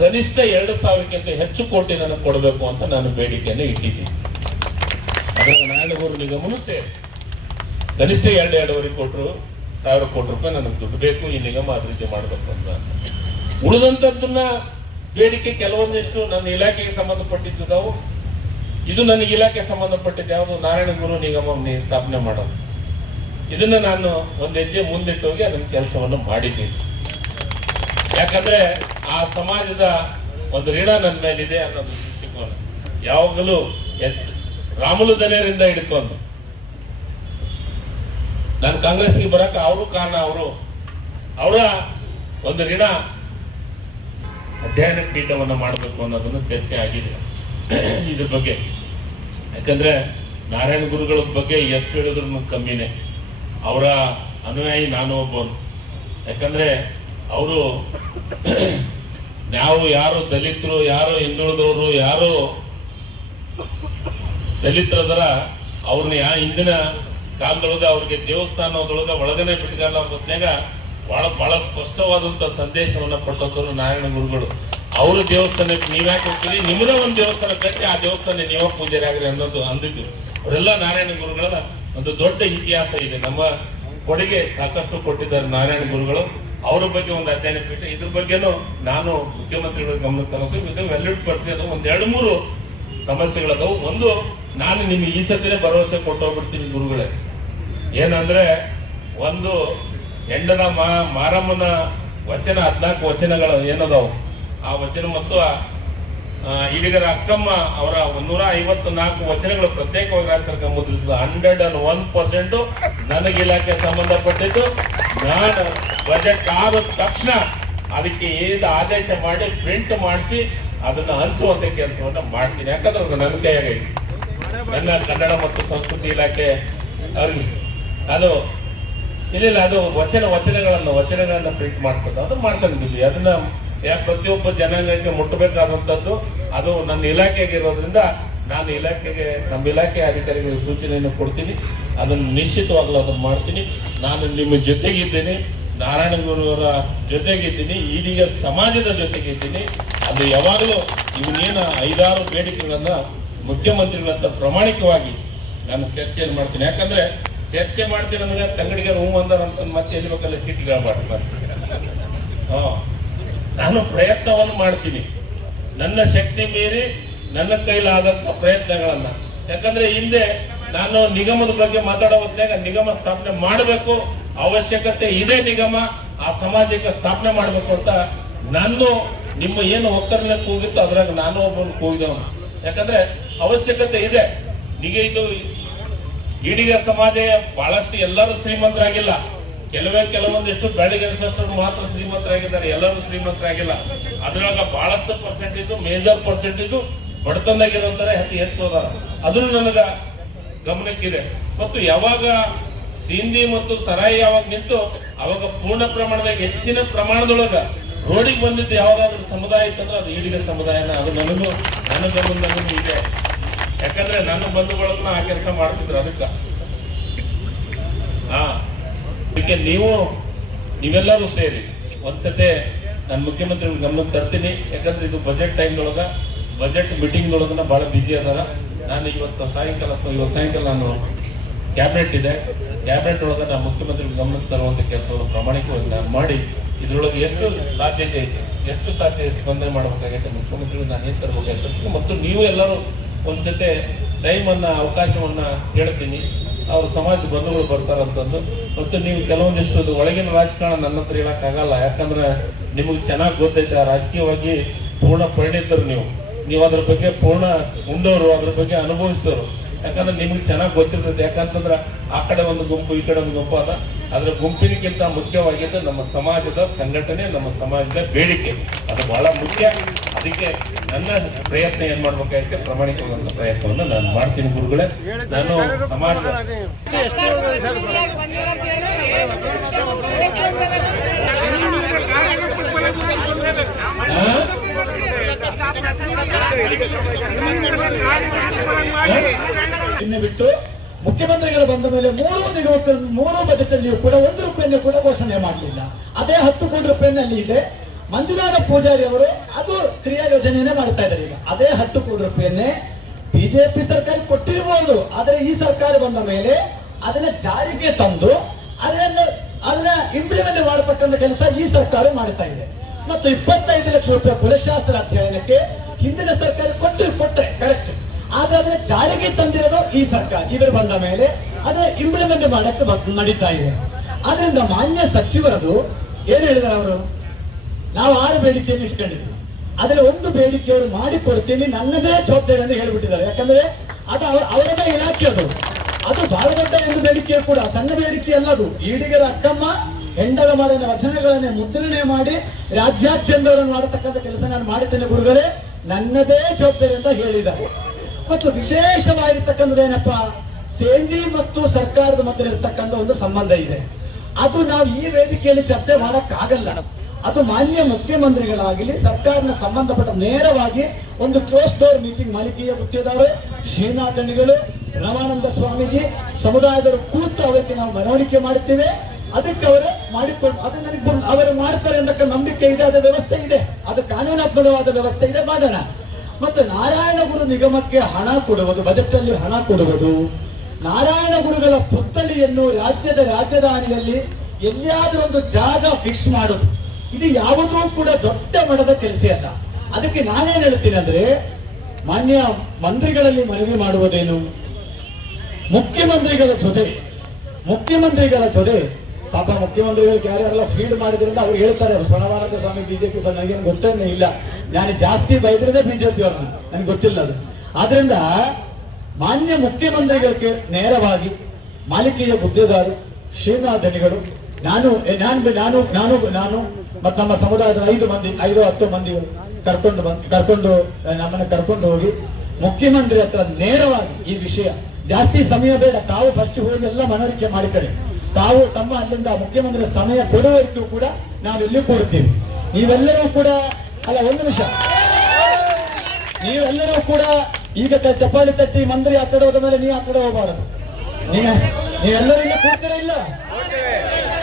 ಕನಿಷ್ಠ 2,000ಕ್ಕಿಂತ ಹೆಚ್ಚು ಕೋಟಿ ನನಗೆ ಕೊಡಬೇಕು ಅಂತ ನಾನು ಬೇಡಿಕೆಯನ್ನು ಇಟ್ಟಿದ್ದೀನಿ. ಅದರ ನಾರಾಯಣಗುರು ನಿಗಮನೂ ಸೇರಿ ಕನಿಷ್ಠ 2.5 ಕೋಟಿ ರೂಪಾಯಿ ನನಗೆ ದುಡ್ಡು ಬೇಕು, ಈ ನಿಗಮ ಅಭಿವೃದ್ಧಿ ಮಾಡಬೇಕು ಅಂತ. ಉಳಿದಂತದ್ದನ್ನ ಬೇಡಿಕೆ ಕೆಲವೊಂದಿಷ್ಟು ನನ್ನ ಇಲಾಖೆಗೆ ಸಂಬಂಧಪಟ್ಟಿದ್ದಾವು. ಇದು ನನಗೆ ಇಲಾಖೆ ಸಂಬಂಧಪಟ್ಟಿದ್ದು ಯಾವುದು, ನಾರಾಯಣಗುರು ನಿಗಮ ಸ್ಥಾಪನೆ ಮಾಡೋದು. ಇದನ್ನ ನಾನು ಒಂದು ಹೆಜ್ಜೆ ಮುಂದಿಟ್ಟು ಹೋಗಿ ಅದನ್ನ ಕೆಲಸವನ್ನು ಮಾಡಿದ್ದೀನಿ. ಯಾಕಂದ್ರೆ ಆ ಸಮಾಜದ ಒಂದು ಋಣ ನನ್ನ ಮೇಲಿದೆ ಅನ್ನೋದು ದೃಷ್ಟಿಕೋನ. ಯಾವಾಗಲೂ ರಾಮುಲು ದನೇರಿಂದ ಹಿಡ್ಕೊಂಡು ನಾನು ಕಾಂಗ್ರೆಸ್ಗೆ ಬರಕ್ಕೆ ಅವರು ಕಾರಣ, ಅವರ ಒಂದು ಋಣ ಅಧ್ಯಯನ ಪೀಠವನ್ನ ಮಾಡಬೇಕು ಅನ್ನೋದನ್ನು ಚರ್ಚೆ ಆಗಿದೆ ಇದ್ರ ಬಗ್ಗೆ. ಯಾಕಂದ್ರೆ ನಾರಾಯಣ ಗುರುಗಳ ಬಗ್ಗೆ ಎಷ್ಟು ಹೇಳಿದ್ರು ಕಮ್ಮಿನೇ. ಅವರ ಅನುಯಾಯಿ ನಾನು ಒಬ್ಬನು. ಯಾಕಂದ್ರೆ ಅವರು ನಾವು ಯಾರು ದಲಿತರು, ಯಾರು ಹಿಂದುಳಿದವರು, ಯಾರು ದಲಿತರದರ ಅವ್ರನ್ನ ಹಿಂದಿನ ಕಾಲದೊಳಗೆ ಅವ್ರಿಗೆ ದೇವಸ್ಥಾನದೊಳಗೆ ಒಳಗನೆ ಬಿಟ್ಟಾಗ ಹೊತ್ನಾಗ ಬಹಳ ಸ್ಪಷ್ಟವಾದಂತ ಸಂದೇಶವನ್ನ ಕೊಟ್ಟಂತವ್ರು ನಾರಾಯಣ ಗುರುಗಳು. ಅವರು ದೇವಸ್ಥಾನಕ್ಕೆ ನೀವ್ಯಾಕೆ ಹೋಗ್ತೀರಿ, ನಿಮ್ಮದೇ ಒಂದು ದೇವಸ್ಥಾನ ಕಟ್ಟಿ ಆ ದೇವಸ್ಥಾನ ನೀವ ಪೂಜಾರಿ ಆಗ್ರಿ ಅನ್ನೋದು ಅಂದಿದ್ದು. ಅವರೆಲ್ಲ ನಾರಾಯಣ ಗುರುಗಳ ಒಂದು ದೊಡ್ಡ ಇತಿಹಾಸ ಇದೆ. ನಮ್ಮ ಕೊಡುಗೆ ಸಾಕಷ್ಟು ಕೊಟ್ಟಿದ್ದಾರೆ ನಾರಾಯಣ ಗುರುಗಳು. ಅವರ ಬಗ್ಗೆ ಒಂದು ಅಧ್ಯಯನ ಪೀಠ, ಇದ್ರ ಬಗ್ಗೆನೂ ನಾನು ಮುಖ್ಯಮಂತ್ರಿಗಳ ಗಮನಕ್ಕೆ ತರಬೇಕು. ವೆಲ್ಲಿಟ್ ಬರ್ತೀನಿ. ಅದು 2-3 ಸಮಸ್ಯೆಗಳದವು. ಒಂದು, ನಾನು ನಿಮ್ಗೆ ಈ ಸತಿನೇ ಭರವಸೆ ಕೊಟ್ಟೋಗ್ಬಿಡ್ತೀನಿ ಗುರುಗಳೇ. ಏನಂದ್ರೆ, ಒಂದು ಹೆಂಡನ ಮಾರಮ್ಮನ ವಚನ 14 ವಚನಗಳು ಏನದಾವು, ಆ ವಚನ ಮತ್ತು ಈಡಿಗರ ಅಕ್ಕಮ್ಮ ಅವರ 154 ವಚನಗಳು ಪ್ರತ್ಯೇಕವಾಗಿ ರಾಜ್ಯ ಸರ್ಕಾರ ಮುದ್ರಿಸಿದ. 101% ನನಗೆ ಇಲಾಖೆ ಸಂಬಂಧಪಟ್ಟಿದ್ದು. ನಾನು ಬಜೆಟ್ ಆದ ತಕ್ಷಣ ಅದಕ್ಕೆ ಏನು ಆದೇಶ ಮಾಡಿ ಪ್ರಿಂಟ್ ಮಾಡಿಸಿ ಅದನ್ನ ಹಂಚುವಂತ ಕೆಲಸವನ್ನ ಮಾಡ್ತೀನಿ. ಯಾಕಂದ್ರೆ ಅದು ನನ್ನ ಕೈಯಾಗೈತಿ. ನನ್ನ ಕನ್ನಡ ಮತ್ತು ಸಂಸ್ಕೃತಿ ಇಲಾಖೆ ಅವ್ರಿಗೆ ಅದು ಇಲ್ಲ, ಅದು ವಚನಗಳನ್ನ ಪ್ರಿಂಟ್ ಮಾಡ್ಸೋದು, ಅದು ಮಾಡ್ಸಂಗಿಲ್ಲ. ಅದನ್ನ ಪ್ರತಿಯೊಬ್ಬ ಜನಾಂಗಕ್ಕೆ ಮುಟ್ಟಬೇಕಾದಂಥದ್ದು ಅದು ನನ್ನ ಇಲಾಖೆಗಿರೋದ್ರಿಂದ ನಾನು ನಮ್ಮ ಇಲಾಖೆ ಅಧಿಕಾರಿಗಳಿಗೆ ಸೂಚನೆಯನ್ನು ಕೊಡ್ತೀನಿ. ಅದನ್ನು ನಿಶ್ಚಿತವಾಗಲೂ ಅದನ್ನು ಮಾಡ್ತೀನಿ. ನಾನು ನಿಮ್ಮ ಜೊತೆಗಿದ್ದೀನಿ, ನಾರಾಯಣಗುರುವರ ಜೊತೆಗಿದ್ದೀನಿ, ಇಡೀ ಸಮಾಜದ ಜೊತೆಗಿದ್ದೀನಿ. ಅದು ಯಾವಾಗಲೂ ಇವನೇನು 5-6 ಬೇಡಿಕೆಗಳನ್ನ ಮುಖ್ಯಮಂತ್ರಿಗಳಂತ ಪ್ರಾಮಾಣಿಕವಾಗಿ ನಾನು ಚರ್ಚೆಯನ್ನು ಮಾಡ್ತೀನಿ. ಯಾಕಂದ್ರೆ ಚರ್ಚೆ ಮಾಡ್ತೀನಿ ಅಂದ್ರೆ ತಂಗಡಿಗೆ ರೂಮ್ ಅಂದಾರ ಅಂತ ಮತ್ತೆ ಎಲ್ಲಿ ಬೇಕಲ್ಲ ಸೀಟ್ಗಳು ಮಾಡ್ತೀನಿ. ನಾನು ಪ್ರಯತ್ನವನ್ನು ಮಾಡ್ತೀನಿ, ನನ್ನ ಶಕ್ತಿ ಮೀರಿ ನನ್ನ ಕೈಲಾದಂತ ಪ್ರಯತ್ನಗಳನ್ನ. ಯಾಕಂದ್ರೆ ಹಿಂದೆ ನಾನು ನಿಗಮದ ಬಗ್ಗೆ ಮಾತಾಡೋ ಹೊತ್ನಾಗ ನಿಗಮ ಸ್ಥಾಪನೆ ಮಾಡಬೇಕು, ಅವಶ್ಯಕತೆ ಇದೆ, ನಿಗಮ ಆ ಸಮಾಜಕ್ಕೆ ಸ್ಥಾಪನೆ ಮಾಡಬೇಕು ಅಂತ ನಾನು ನಿಮ್ಮ ಏನು ಒಕ್ಕರ್ನೆ ಕೂಗಿತ್ತು ಅದ್ರಾಗ ನಾನು ಒಬ್ಬನು ಕೂಗಿದವನು. ಯಾಕಂದ್ರೆ ಅವಶ್ಯಕತೆ ಇದೆ. ಈಗ ಇದು ಈಡಿಗ ಸಮಾಜ ಬಹಳಷ್ಟು ಎಲ್ಲರೂ ಶ್ರೀಮಂತರಾಗಿಲ್ಲ. ಕೆಲವೊಂದಿಷ್ಟು ಬೆಳಗಿನಷ್ಟು ಮಾತ್ರ ಶ್ರೀಮಂತರಾಗಿದ್ದಾರೆ, ಎಲ್ಲರೂ ಶ್ರೀಮಂತರಾಗಿಲ್ಲ. ಅದ್ರಾಗ ಬಹಳಷ್ಟು ಪರ್ಸೆಂಟೇಜ್, ಮೇಜರ್ ಪರ್ಸೆಂಟೇಜ್ ಬಡತನದಾಗಿರೋಂತಾರೆ ಹೆಚ್ಚೋದಾರ. ಅದನ್ನು ನನಗ ಗಮನಕ್ಕಿದೆ. ಮತ್ತು ಯಾವಾಗ ಸಿಂಧಿ ಮತ್ತು ಸರಾಯಿ ಯಾವಾಗ ನಿಂತು ಅವಾಗ ಪೂರ್ಣ ಪ್ರಮಾಣದಾಗ ಹೆಚ್ಚಿನ ಪ್ರಮಾಣದೊಳಗ ರೋಡಿಗೆ ಬಂದಿದ್ದು ಯಾವ್ದಾದ್ರು ಸಮುದಾಯ ಇತ್ತಂದ್ರೆ ಅದು ಈಡಿಗ ಸಮುದಾಯನ. ಅದು ನನ್ನ ಗಮನದಲ್ಲೂ ಇದೆ. ಯಾಕಂದ್ರೆ ನನ್ನ ಬಂಧುಗಳನ್ನ ಆ ಕೆಲಸ ಮಾಡ್ತಿದ್ರು. ಅದಕ್ಕೆ ನೀವೆಲ್ಲರೂ ಸೇರಿ ಒಂದ್ಸತೆ ನಾನು ಮುಖ್ಯಮಂತ್ರಿಗಳ ಗಮನಕ್ಕೆ ತರ್ತೀನಿ. ಯಾಕಂದ್ರೆ ಇದು ಬಜೆಟ್ ಮೀಟಿಂಗ್ ಒಳಗನ ಬಹಳ ಬಿಜಿ ಅದಾರ. ನಾನು ಇವತ್ತು ಸಾಯಂಕಾಲ ನಾನು ಕ್ಯಾಬಿನೆಟ್ ಇದೆ, ಕ್ಯಾಬಿನೆಟ್ ಒಳಗ ನಾನು ಮುಖ್ಯಮಂತ್ರಿಗಳ ಗಮನಕ್ಕೆ ತರುವಂತ ಕೆಲಸವನ್ನು ಪ್ರಾಮಾಣಿಕವಾಗಿ ನಾನು ಮಾಡಿ ಇದ್ರೊಳಗೆ ಎಷ್ಟು ಸಾಧ್ಯತೆ ಐತೆ, ಎಷ್ಟು ಸಾಧ್ಯ ಸ್ಪಂದನೆ ಮಾಡಬೇಕಾಗೈತೆ ಮುಖ್ಯಮಂತ್ರಿಗಳು ನಾನು ಏನ್ ತರಬೇಕಾಗ್ತದೆ. ಮತ್ತು ನೀವು ಎಲ್ಲರೂ ಒಂದ್ಸತೆ ಅವಕಾಶವನ್ನ ಹೇಳ್ತೀನಿ. ಅವ್ರ ಸಮಾಜ ಬಂಧುಗಳು ಬರ್ತಾರಂತಂದು. ಮತ್ತು ನೀವು ಕೆಲವೊಂದಿಷ್ಟು ಒಳಗಿನ ರಾಜಕಾರಣ ನನ್ನ ಹತ್ರ ಹೇಳಕ್ಕಾಗಲ್ಲ. ಯಾಕಂದ್ರೆ ನಿಮಗೆ ಚೆನ್ನಾಗಿ ಗೊತ್ತೈತೆ, ರಾಜಕೀಯವಾಗಿ ಪೂರ್ಣ ಪರಿಣಿತರು ನೀವು ಅದ್ರ ಬಗ್ಗೆ ಪೂರ್ಣ ಉಂಡವರು, ಅದ್ರ ಬಗ್ಗೆ ಅನುಭವಿಸಿದವರು. ಯಾಕಂದ್ರೆ ನಿಮ್ಗೆ ಚೆನ್ನಾಗಿ ಗೊತ್ತಿರ್ತದೆ. ಯಾಕಂತಂದ್ರೆ ಆ ಕಡೆ ಒಂದು ಗುಂಪು, ಈ ಕಡೆ ಒಂದು ಗುಂಪು ಅದ. ಅದ್ರ ಗುಂಪಿನಕ್ಕಿಂತ ಮುಖ್ಯವಾಗಿದ್ದು ನಮ್ಮ ಸಮಾಜದ ಸಂಘಟನೆ, ನಮ್ಮ ಸಮಾಜದ ಬೇಡಿಕೆ, ಅದು ಬಹಳ ಮುಖ್ಯ. ಅದಕ್ಕೆ ನನ್ನ ಪ್ರಯತ್ನ ಏನ್ ಮಾಡ್ಬೇಕಾಗುತ್ತೆ, ಪ್ರಾಮಾಣಿಕವಾದಂತ ಪ್ರಯತ್ನವನ್ನು ನಾನು ಮಾಡ್ತೀನಿ ಗುರುಗಳೇ. ನಾನು ಸಮಾಜದ ಇನ್ನು ಬಿಟ್ಟು ಮುಖ್ಯಮಂತ್ರಿಗಳು ಬಂದ ಮೇಲೆ 3 ಬಜೆಟ್ ಅಲ್ಲಿ ಕೂಡ 1 ರೂಪಾಯಿಯನ್ನು ಕೂಡ ಘೋಷಣೆ ಮಾಡಲಿಲ್ಲ. ಅದೇ 10 ಕೋಟಿ ರೂಪಾಯಿನಲ್ಲಿ ಇದೆ. ಮಂಜುನಾಥ ಪೂಜಾರಿ ಅವರು ಅದು ಕ್ರಿಯಾ ಯೋಜನೆಯನ್ನೇ ಮಾಡ್ತಾ ಇದ್ದಾರೆ. ಈಗ ಅದೇ 10 ಕೋಟಿ ರೂಪಾಯಿಯನ್ನೇ ಬಿಜೆಪಿ ಸರ್ಕಾರ ಕೊಟ್ಟಿರಬಹುದು, ಆದರೆ ಈ ಸರ್ಕಾರ ಬಂದ ಮೇಲೆ ಅದನ್ನ ಜಾರಿಗೆ ತಂದು ಅದನ್ನ ಇಂಪ್ಲಿಮೆಂಟ್ ಮಾಡತಕ್ಕಂಥ ಕೆಲಸ ಈ ಸರ್ಕಾರ ಮಾಡ್ತಾ ಇದೆ. ಮತ್ತು 25 ಲಕ್ಷ ರೂಪಾಯಿ ಕುಲಶಾಸ್ತ್ರ ಅಧ್ಯಯನಕ್ಕೆ ಹಿಂದಿನ ಸರ್ಕಾರ ಕೊಟ್ಟರೆ ಕರೆಕ್ಟ್, ಆದ್ರೆ ಅದನ್ನ ಜಾರಿಗೆ ತಂದಿರೋದು ಈ ಸರ್ಕಾರ. ಇವರು ಬಂದ ಮೇಲೆ ಅದನ್ನ ಇಂಪ್ಲಿಮೆಂಟ್ ಮಾಡಕ್ಕೆ ನಡೀತಾ ಇದೆ. ಆದ್ರಿಂದ ಮಾನ್ಯ ಸಚಿವರದು ಏನ್ ಹೇಳಿದಾರೆ ಅವರು, ನಾವು 6 ಬೇಡಿಕೆಯನ್ನು ಇಟ್ಕೊಂಡಿದ್ವಿ, ಅದ್ರಲ್ಲಿ ಒಂದು ಬೇಡಿಕೆ ಅವರು ಮಾಡಿಕೊಡ್ತೀನಿ, ನನ್ನದೇ ಜವಾಬ್ದಾರಿ ಅಂತ ಹೇಳ್ಬಿಟ್ಟಿದ್ದಾರೆ. ಯಾಕಂದ್ರೆ ಅದು ಅವರದೇ ಇಲಾಖೆ, ಅದು ಬಹಳ ದೊಡ್ಡ ಒಂದು ಬೇಡಿಕೆ ಕೂಡ, ಸಣ್ಣ ಬೇಡಿಕೆ ಅಲ್ಲದು. ಈಡಿಗರ ಅಕ್ಕಮ್ಮ ಹೆಂಡರ ಮಾಡಿನ ವಚನಗಳನ್ನೇ ಮುದ್ರಣೆ ಮಾಡಿ ರಾಜ್ಯಾದ್ಯಂತವರನ್ನು ಮಾಡತಕ್ಕಂಥ ಕೆಲಸ ನಾನು ಮಾಡಿದ್ದೇನೆ ಗುರುಗಳೇ, ನನ್ನದೇ ಜವಾಬ್ದಾರಿ ಅಂತ ಹೇಳಿದ್ದಾರೆ. ಮತ್ತು ವಿಶೇಷವಾಗಿರ್ತಕ್ಕಂಥದ್ದು ಏನಪ್ಪ, ಸೇಂದಿ ಮತ್ತು ಸರ್ಕಾರದ ಮಧ್ಯೆ ಇರತಕ್ಕಂಥ ಒಂದು ಸಂಬಂಧ ಇದೆ. ಅದು ನಾವು ಈ ವೇದಿಕೆಯಲ್ಲಿ ಚರ್ಚೆ ಮಾಡಕ್ಕಾಗಲ್ಲ. ಅದು ಮಾನ್ಯ ಮುಖ್ಯಮಂತ್ರಿಗಳಾಗಲಿ ಸರ್ಕಾರನ ಸಂಬಂಧಪಟ್ಟ ನೇರವಾಗಿ ಒಂದು ಕ್ಲೋಸ್ ಡೋರ್ ಮೀಟಿಂಗ್ ಮಾಲಿಕೆಯ ಗುತ್ತಿಗೆದಾರರು, ಶ್ರೀನಾಥಣಿಗಳು, ರಮಾನಂದ ಸ್ವಾಮೀಜಿ ಸಮುದಾಯದವರು ಕೂತು ಅವರಿಗೆ ನಾವು ಮನವರಿಕೆ ಮಾಡುತ್ತೇವೆ. ಅದಕ್ಕೆ ಅವರು ಮಾಡಿಕೊಂಡು ಅದು ನನಗೆ ಅವರು ಮಾಡ್ತಾರೆ ಅನ್ನಕ್ಕ ನಂಬಿಕೆ ಇದೆ, ಅದರ ವ್ಯವಸ್ಥೆ ಇದೆ, ಅದು ಕಾನೂನಾತ್ಮಕವಾದ ವ್ಯವಸ್ಥೆ ಇದೆ, ಮಾಡೋಣ. ಮತ್ತು ನಾರಾಯಣಗುರು ನಿಗಮಕ್ಕೆ ಹಣ ಕೊಡುವುದು, ಬಜೆಟ್ ಅಲ್ಲಿ ಹಣ ಕೊಡುವುದು, ನಾರಾಯಣಗುರುಗಳ ಪುತ್ಥಳಿಯನ್ನು ರಾಜ್ಯದ ರಾಜಧಾನಿಯಲ್ಲಿ ಎಲ್ಲಿಯಾದ್ರೂ ಒಂದು ಜಾಗ ಫಿಕ್ಸ್ ಮಾಡೋದು, ಇದು ಯಾವುದೂ ಕೂಡ ದೊಡ್ಡ ಮಟ್ಟದ ಕೆಲಸ ಅಲ್ಲ. ಅದಕ್ಕೆ ನಾನೇನ್ ಹೇಳ್ತೀನಿ ಅಂದ್ರೆ, ಮಾನ್ಯ ಮಂತ್ರಿಗಳಲ್ಲಿ ಮನವಿ ಮಾಡುವುದೇನು, ಮುಖ್ಯಮಂತ್ರಿಗಳ ಜೊತೆ ಪಾಪ ಮುಖ್ಯಮಂತ್ರಿಗಳಿಗೆ ಯಾರ್ಯಾರೆಲ್ಲ ಫೀಡ್ ಮಾಡಿದ್ರಿಂದ ಅವ್ರು ಹೇಳ್ತಾರೆ, ಪ್ರಣವಾನಂದ ಸ್ವಾಮಿ ಬಿಜೆಪಿ ಸರ್ ನನಗೇನು ಗೊತ್ತೇ ಇಲ್ಲ, ನಾನು ಜಾಸ್ತಿ ಬೈದ್ರದೇ ಬಿಜೆಪಿ ಅವ್ರನ್ನ, ನನಗೆ ಗೊತ್ತಿಲ್ಲ ಅದು. ಆದ್ರಿಂದ ಮಾನ್ಯ ಮುಖ್ಯಮಂತ್ರಿಗಳಿಗೆ ನೇರವಾಗಿ ಮಾಲಿಕೆಯ ಗುತ್ತಿಗೆದಾರರು, ಶ್ರೀನಾಥಣಿಗಳು, ನಾನು ಮತ್ತು ನಮ್ಮ ಸಮುದಾಯದ 5-10 ಮಂದಿ ನಮ್ಮನ್ನು ಕರ್ಕೊಂಡು ಹೋಗಿ ಮುಖ್ಯಮಂತ್ರಿ ಹತ್ರ ನೇರವಾಗಿ ಈ ವಿಷಯ, ಜಾಸ್ತಿ ಸಮಯ ಬೇಡ, ತಾವು ಫಸ್ಟ್ ಹೋಗಿ ಎಲ್ಲ ಮನವರಿಕೆ ಮಾಡಿಕೊಳ್ಳಿ. ತಾವು ತಮ್ಮ ಅಲ್ಲಿಂದ ಮುಖ್ಯಮಂತ್ರಿ ಸಮಯ ಕೊಡುವವರೆಗೂ ಕೂಡ ನಾವೆಲ್ಲಿ ಕೊಡ್ತೀವಿ. ನೀವೆಲ್ಲರೂ ಕೂಡ ಅಲ್ಲ, ಒಂದು ನಿಮಿಷ, ನೀವೆಲ್ಲರೂ ಕೂಡ ಈಗ ಚಪ್ಪಾಳಿ ತಟ್ಟಿ ಮಂತ್ರಿ ಆ ಕಡೆ ಹೋದ ಮೇಲೆ ನೀವು ಆ ಕಡೆ ಹೋಗಬಾರದು. ನೀವೆಲ್ಲರೂ ಇಲ್ಲಿ ಕೂಡ್ತೀರ, ಇಲ್ಲ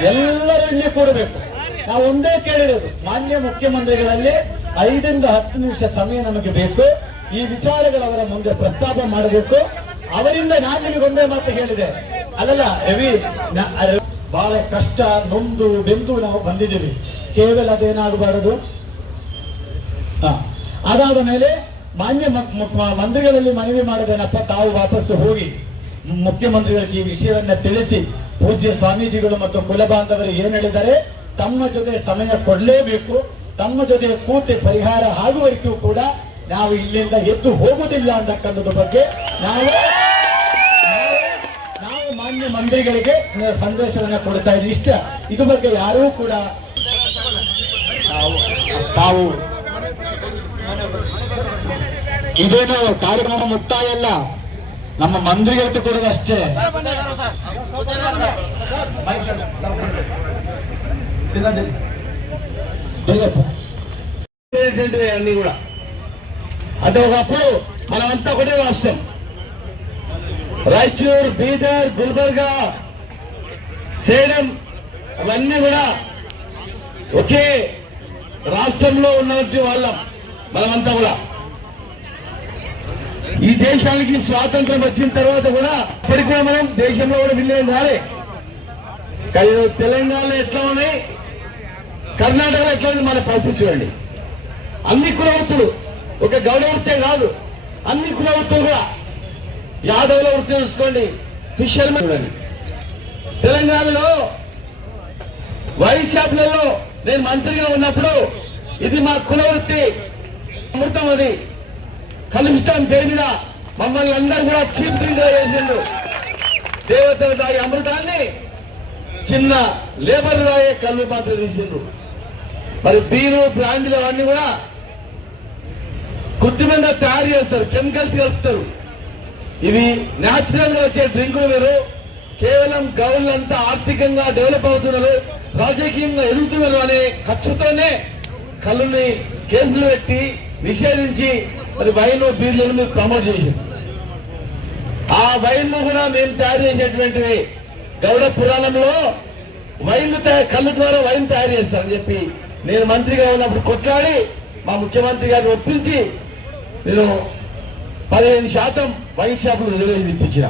ಎಲ್ಲರೂ ಇಲ್ಲಿ ಕೂಡಬೇಕು. ನಾವು ಒಂದೇ ಕೇಳಿರೋದು, ಮಾನ್ಯ ಮುಖ್ಯಮಂತ್ರಿಗಳಲ್ಲಿ 5-10 ನಿಮಿಷ ಸಮಯ ನಮಗೆ ಬೇಕು. ಈ ವಿಚಾರಗಳವರ ಮುಂದೆ ಪ್ರಸ್ತಾಪ ಮಾಡಬೇಕು. ಅವರಿಂದ ನಾನು ನಿಮಗೆ ಒಂದೇ ಮಾತು ಹೇಳಿದೆ, ಅಲ್ಲಲ್ಲ ರವಿ, ಬಹಳ ಕಷ್ಟ ನೊಂದು ಬೆಂದು ನಾವು ಬಂದಿದ್ದೀವಿ. ಕೇವಲ ಅದೇನಾಗಬಾರದು. ಅದಾದ ಮೇಲೆ ಮಾನ್ಯ ಮಂತ್ರಿಗಳಲ್ಲಿ ಮನವಿ ಮಾಡೋದೇನಪ್ಪ, ತಾವು ವಾಪಸ್ಸು ಹೋಗಿ ಮುಖ್ಯಮಂತ್ರಿಗಳಿಗೆ ಈ ವಿಷಯವನ್ನ ತಿಳಿಸಿ, ಪೂಜ್ಯ ಸ್ವಾಮೀಜಿಗಳು ಮತ್ತು ಕುಲಬಾಂಧವರು ಏನ್ ಹೇಳಿದ್ದಾರೆ, ತಮ್ಮ ಜೊತೆ ಸಮಯ ಕೊಡಲೇಬೇಕು, ತಮ್ಮ ಜೊತೆ ಕೂತಿ ಪರಿಹಾರ ಆಗುವವರೆಗೂ ಕೂಡ ನಾವು ಇಲ್ಲಿಂದ ಎದ್ದು ಹೋಗುವುದಿಲ್ಲ ಅಂತಕ್ಕಂಥದ್ರ ಬಗ್ಗೆ ನಾವು ಮಾನ್ಯ ಮಂತ್ರಿಗಳಿಗೆ ಸಂದೇಶವನ್ನ ಕೊಡ್ತಾ ಇದ್ದೀವಿ. ಇಷ್ಟ ಇದ್ರ ಬಗ್ಗೆ ಯಾರೂ ಕೂಡ ತಾವು ಇದೇನು ಕಾರ್ಯಕ್ರಮ ಮುಕ್ತಾಯ ಅಲ್ಲ, ನಮ್ಮ ಮಂತ್ರಿಗಳಿಗೆ ಕೊಡೋದಷ್ಟೇ. అన్ని కూడా అంటే ఒకప్పుడు మనమంతా ఒకటే రాష్ట్రం. రాయచూర్, బీదర్, గుల్బర్గా, సేలం అవన్నీ కూడా ఒకే రాష్ట్రంలో ఉన్నటువంటి వాళ్ళం మనమంతా కూడా. ఈ దేశానికి స్వాతంత్రం వచ్చిన తర్వాత కూడా ఇప్పటికి కూడా మనం దేశంలో కూడా విలీనం కాలే. కానీ తెలంగాణలో ఎట్లా ఉన్నాయి, కర్ణాటకలో ఎట్లా ఉంది మన పరిస్థితి చూడండి. అన్ని కులవృత్తులు, ఒక గౌడ వృత్తే కాదు, అన్ని కులవృత్తులు కూడా. యాదవుల వృత్తి చూసుకోండి, ఫిషర్మెన్ చూడండి. తెలంగాణలో వైన్ షాపులలో నేను మంత్రిగా ఉన్నప్పుడు ఇది మా కులవృత్తి అమృతం, అది కలుషితం పేరు మీద మమ్మల్ని అందరూ కూడా చీప్ డ్రింక్ చేసిండు. దేవతలు తాగే అమృతాన్ని చిన్న లేబర్ తాగే కళ్ళు పాత్ర తీసిండ్రు. మరి బీరు, బ్రాండ్లు అవన్నీ కూడా కృత్రిమంగా తయారు చేస్తారు, కెమికల్స్ కలుపుతారు. ఇవి న్యాచురల్ గా వచ్చే డ్రింకులు వేరు. కేవలం గౌళ్ళంతా ఆర్థికంగా డెవలప్ అవుతున్నారు, రాజకీయంగా ఎదుగుతున్నారు అనే ఖర్చుతోనే కళ్ళుని కేసులు పెట్టి నిషేధించి మరి వైన్, బీర్లను మీరు ప్రమోట్ చేశారు. ఆ వైన్లు కూడా మేము తయారు చేసేటువంటివి. గౌడ పురాణంలో వైన్లు కళ్ళు ద్వారా వైన్ తయారు చేస్తారని చెప్పి నేను మంత్రిగా ఉన్నప్పుడు కొట్లాడి మా ముఖ్యమంత్రి గారిని ఒప్పించి నేను 15% వైన్ షాపులు రిజర్వేషన్ ఇప్పించిన.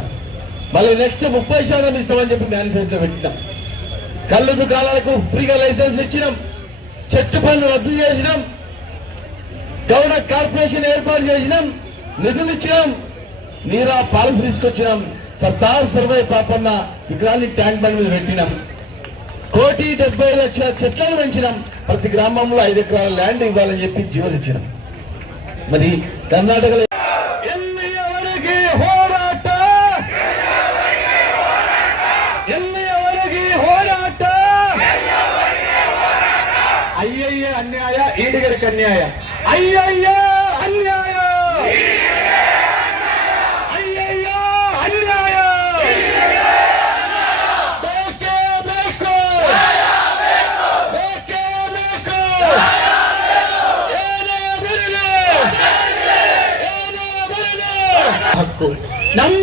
మళ్ళీ నెక్స్ట్ 30% ఇస్తామని చెప్పి మేనిఫెస్టో పెట్టినాం. కళ్ళు దుకాణాలకు ఫ్రీగా లైసెన్స్ ఇచ్చినాం. చెట్టు పనులు రద్దు చేసినాం. గౌడ కార్పొరేషన్ ఏర్పాటు చేసినాం. నిధులు ఇచ్చినాం. నీరా పాలసీ తీసుకొచ్చినాం. సర్దార్ సర్వై పాపన్న విగ్రహాన్ని ట్యాంక్ బండ్ మీద పెట్టినాం. 1,70,00,000 చెట్లను పెంచినాం. ప్రతి గ్రామంలో 5 ఎకరాల ల్యాండ్ ఇవ్వాలని చెప్పి జీవోలు ఇచ్చినాం. మరి కర్ణాటకలో ఎన్నివరకు ಹೋರಾಟ, ಎಲ್ಲಿಯವರೆಗೆ ಹೋರಾಟ, ಅಯ್ಯಯ್ಯ ಅನ್ಯಾಯ ಈಡಿಗರಿಗೆ ಅನ್ಯಾಯ, ಅಯ್ಯಯ್ಯ ಅನ್ಯಾಯ, ಅಯ್ಯಯ್ಯ ಅನ್ಯಾಯ, ಬೇಕೇ ಬೇಕು, ಬೇಕೇ ಬೇಕು, ಏನೇ ಬರಲಿ, ಏನೇ ಬರಲಿ ಹಕ್ಕು ನಮ್ಮ